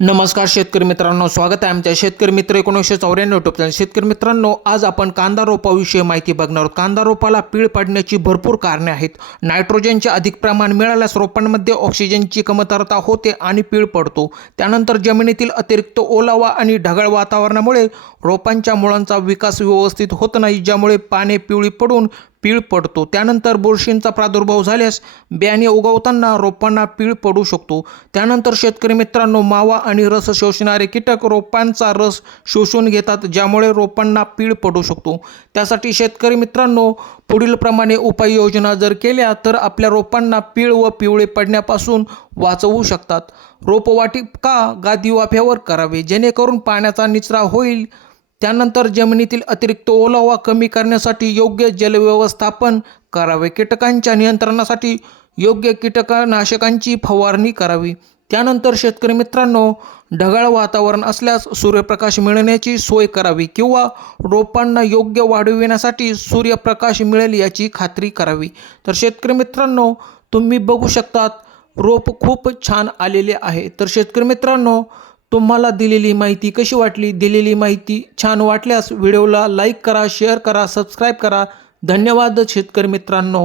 नमस्कार शेतकरी मित्रांनो, स्वागत आहे आमच्या शेतकरी मित्र 1994 यूट्यूब चॅनल. शेतकरी मित्रांनो, आज आपण कांदा रोपाविषयी माहिती बघणार आहोत. कांदा रोपाला पीळ पडण्याची भरपूर कारणे आहेत. नायट्रोजनचे अधिक प्रमाण मिळाल्यास रोपांमध्ये ऑक्सिजनची कमतरता होते आणि पीळ पडतो. त्यानंतर जमिनीतील अतिरिक्त ओलावा आणि ढगाळ वातावरणामुळे रोपांच्या मुळांचा विकास व्यवस्थित होत नाही, ज्यामुळे पाने पिवळी पडून पीळ पडतो. त्यानंतर बुरशींचा प्रादुर्भाव झाल्यास बियाणे उगवताना रोपांना पीळ पडू शकतो. त्यानंतर शेतकरी मित्रांनो, मावा आणि रस शोषणारे कीटक रोपांचा रस शोषून घेतात, ज्यामुळे रोपांना पीळ पडू शकतो. त्यासाठी शेतकरी मित्रांनो, पुढील प्रमाणे उपाययोजना जर केल्या तर आपल्या रोपांना पीळ व पिवळे पडण्यापासून वाचवू शकतात. रोपवाटिका गादी वाफ्यावर करावे, जेणेकरून पाण्याचा निचरा होईल. त्यानंतर जमिनीतील अतिरिक्त ओलावा कमी करण्यासाठी योग्य जलव्यवस्थापन करावे. कीटकांच्या नियंत्रणासाठी योग्य कीटकनाशकांची फवारणी करावी. त्यानंतर शेतकरी मित्रांनो, ढगाळ वातावरण असल्यास सूर्यप्रकाश मिळण्याची सोय करावी किंवा रोपांना योग्य वाढविण्यासाठी सूर्यप्रकाश मिळेल याची खात्री करावी. तर शेतकरी मित्रांनो, तुम्ही बघू शकतात रोप खूप छान आलेले आहे. तर शेतकरी मित्रांनो, तुम्हाला दिलेली माहिती कशी वाटली? दिलेली माहिती छान वाटल्यास व्हिडिओला लाईक करा, शेअर करा, सबस्क्राईब करा. धन्यवाद शेतकरी मित्रांनो.